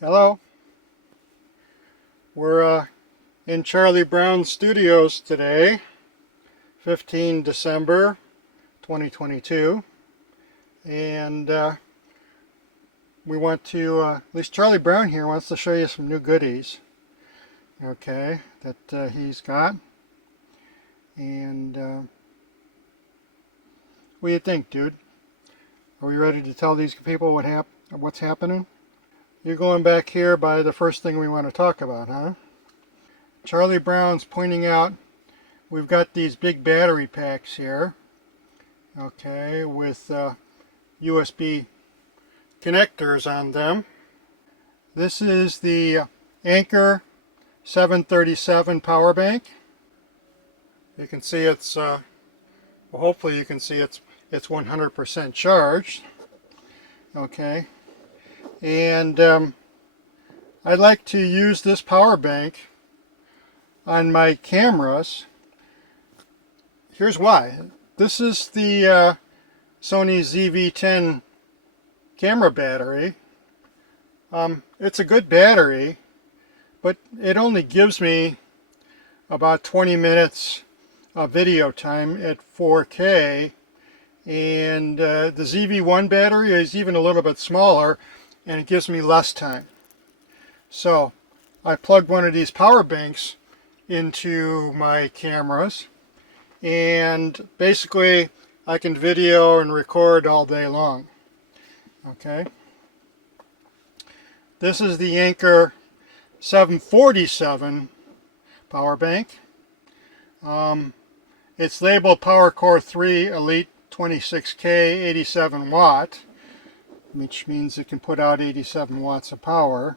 Hello, we're in Charlie Brown's studios today, 15 December 2022, and we want to, at least Charlie Brown here wants to show you some new goodies, okay, that he's got. And what do you think, dude? Are we ready to tell these people what's happening? You're going back here by the first thing we want to talk about, huh? Charlie Brown's pointing out we've got these big battery packs here, okay, with USB connectors on them. This is the Anker 737 power bank. You can see it's, well, hopefully you can see it's 100% charged, okay. And I like to use this power bank on my cameras. Here's why. This is the Sony ZV-10 camera battery. It's a good battery, but it only gives me about 20 minutes of video time at 4K, and the ZV-1 battery is even a little bit smaller, and it gives me less time. So I plugged one of these power banks into my cameras, and basically I can video and record all day long. Okay. This is the Anker 747 power bank. It's labeled PowerCore 3 Elite 26K 87 watt, which means it can put out 87 watts of power.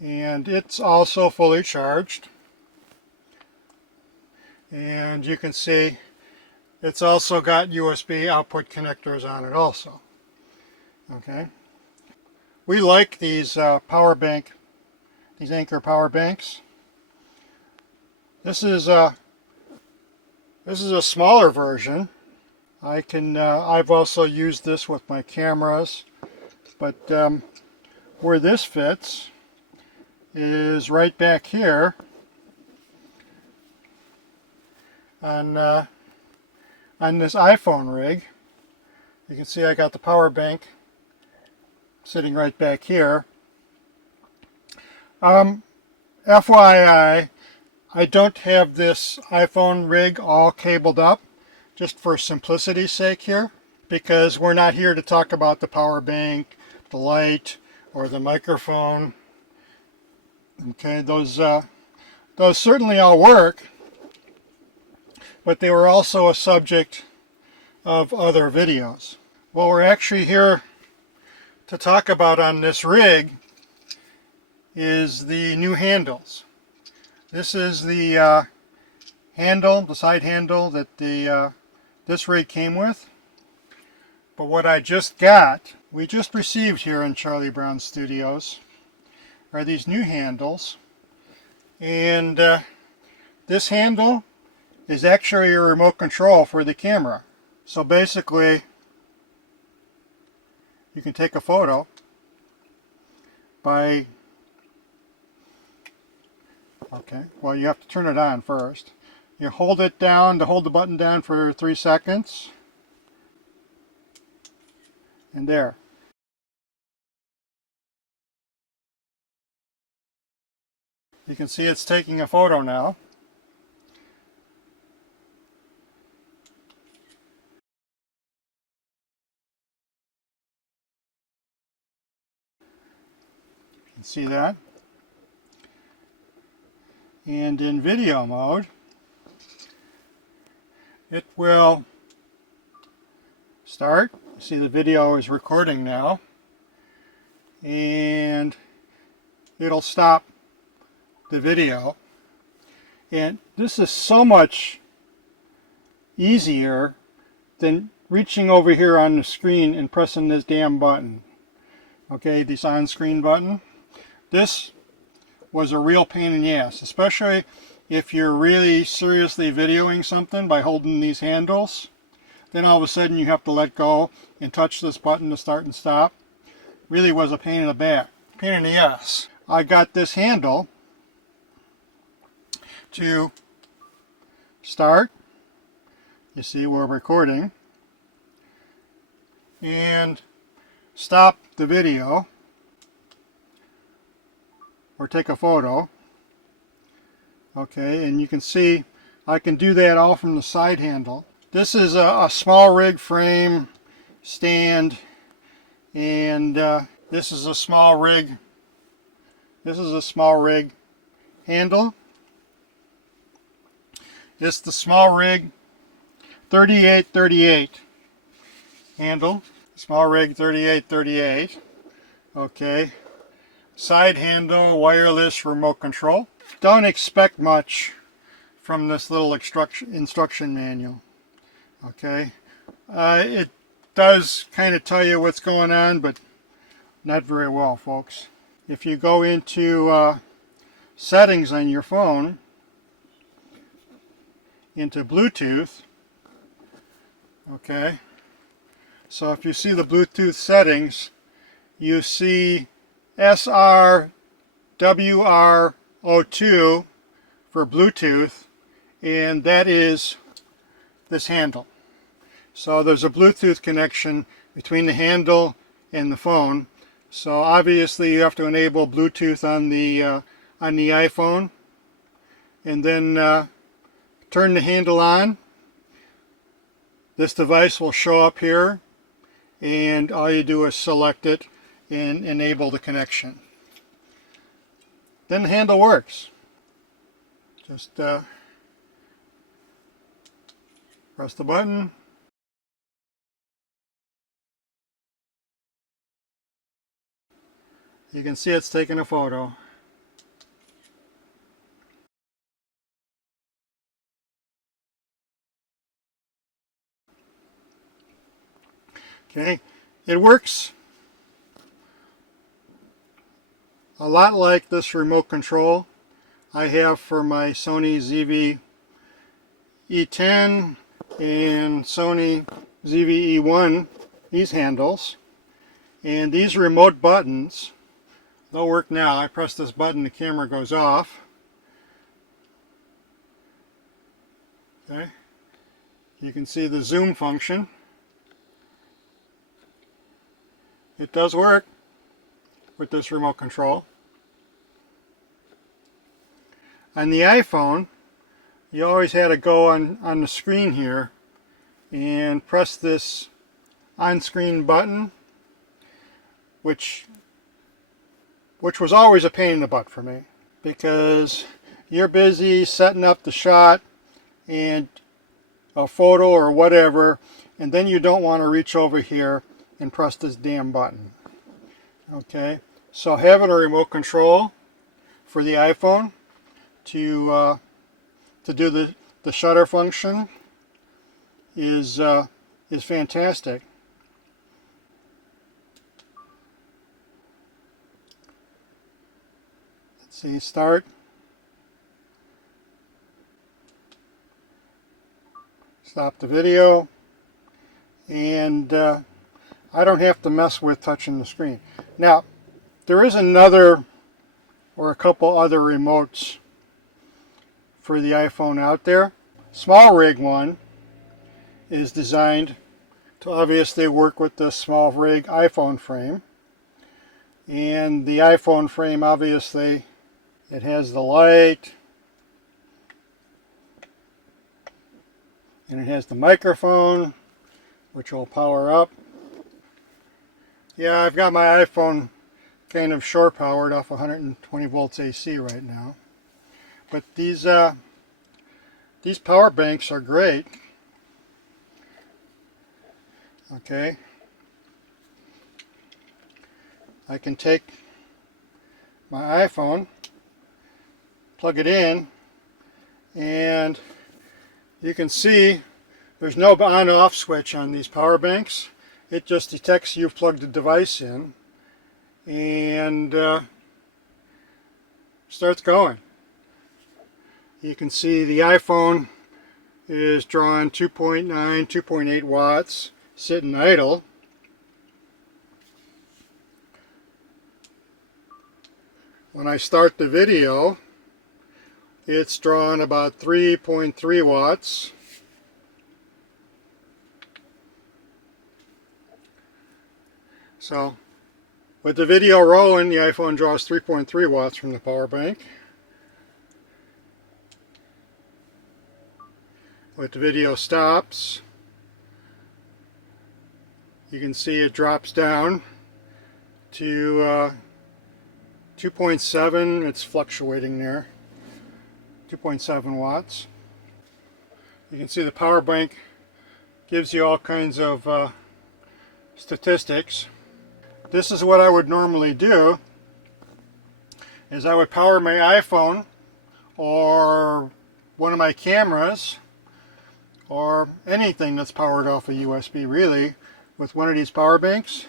And it's also fully charged. And you can see it's also got USB output connectors on it also. Okay. We like these these Anker power banks. This is a smaller version. I've also used this with my cameras, but where this fits is right back here on this iPhone rig. You can see I got the power bank sitting right back here. FYI, I don't have this iPhone rig all cabled up, just for simplicity's sake here, because we're not here to talk about the power bank, the light, or the microphone. Okay, those certainly all work, but they were also a subject of other videos. What we're actually here to talk about on this rig is the new handles. This is the handle, the side handle that this rig came with. But what I just got, we just received here in Charlie Brown Studios, are these new handles. And this handle is actually a remote control for the camera. So basically, you can take a photo by, okay, well, you have to turn it on first. You hold it down, to hold the button down for 3 seconds. And there. You can see it's taking a photo now. You can see that. And in video mode, it will start. You see the video is recording now, and it'll stop the video. And this is so much easier than reaching over here on the screen and pressing this damn button. Okay, this on-screen button. This was a real pain in the ass, especially if you're really seriously videoing something by holding these handles. Then all of a sudden you have to let go and touch this button to start and stop. Really was a pain in the back. pain in the ass. I got this handle to start. You see we're recording. And stop the video or take a photo. Okay, and you can see I can do that all from the side handle. This is a SmallRig frame stand, and this is a SmallRig. This is a SmallRig handle. It's the SmallRig 3838 handle. SmallRig 3838. Okay. Side handle, wireless remote control. Don't expect much from this little instruction manual. Okay. It does kind of tell you what's going on, but not very well, folks. If you go into settings on your phone, into Bluetooth, okay, so if you see the Bluetooth settings, you see SRWR02 for Bluetooth, and that is this handle. So there's a Bluetooth connection between the handle and the phone. So obviously you have to enable Bluetooth on the iPhone, and then turn the handle on. This device will show up here, and all you do is select it and enable the connection. Then the handle works. Just press the button. You can see it's taking a photo. Okay, it works a lot like this remote control I have for my Sony ZV-E10 and Sony ZV-E1, these handles. And these remote buttons, they'll work now. I press this button, the camera goes off. Okay, you can see the zoom function. It does work with this remote control. On the iPhone, you always had to go on the screen here and press this on-screen button, which was always a pain in the butt for me, because you're busy setting up the shot and a photo or whatever, and then you don't want to reach over here and press this damn button. Okay, so having a remote control for the iPhone to do the shutter function is fantastic. Let's see, start. Stop the video, and I don't have to mess with touching the screen. Now, there is another or a couple other remotes for the iPhone out there. SmallRig one is designed to obviously work with the SmallRig iPhone frame. And the iPhone frame, obviously, it has the light, and it has the microphone, which will power up. Yeah, I've got my iPhone kind of shore powered off 120 volts AC right now. But these power banks are great. Okay. I can take my iPhone, plug it in, and you can see there's no on-off switch on these power banks. It just detects you've plugged the device in and starts going. You can see the iPhone is drawing 2.9, 2.8 watts, sitting idle. When I start the video, it's drawing about 3.3 watts. So with the video rolling, the iPhone draws 3.3 watts from the power bank. When the video stops, you can see it drops down to 2.7. It's fluctuating there. 2.7 watts. You can see the power bank gives you all kinds of statistics. This is what I would normally do, is I would power my iPhone or one of my cameras or anything that's powered off a USB really with one of these power banks,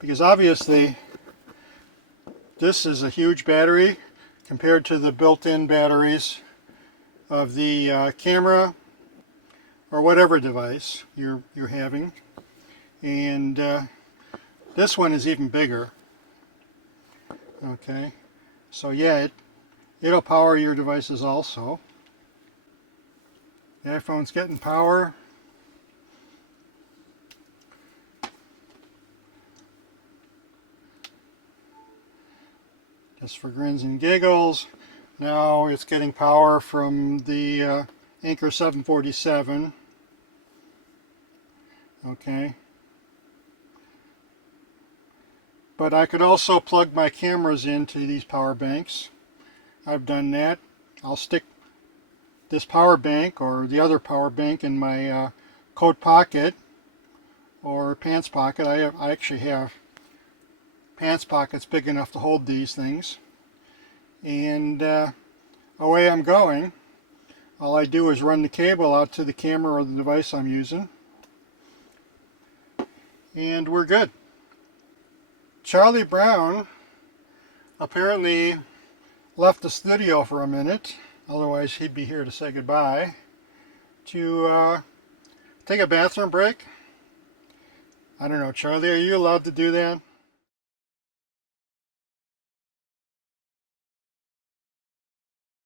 because obviously this is a huge battery compared to the built-in batteries of the camera or whatever device you're having, and this one is even bigger. Okay, so yeah, it'll power your devices also. The iPhone's getting power. Just for grins and giggles. Now it's getting power from the Anker 747. Okay. But I could also plug my cameras into these power banks. I've done that. I'll stick this power bank or the other power bank in my coat pocket or pants pocket. I actually have pants pockets big enough to hold these things, and away I'm going. All I do is run the cable out to the camera or the device I'm using, and we're good. Charlie Brown apparently left the studio for a minute, otherwise he'd be here to say goodbye, to take a bathroom break. I don't know, Charlie, are you allowed to do that?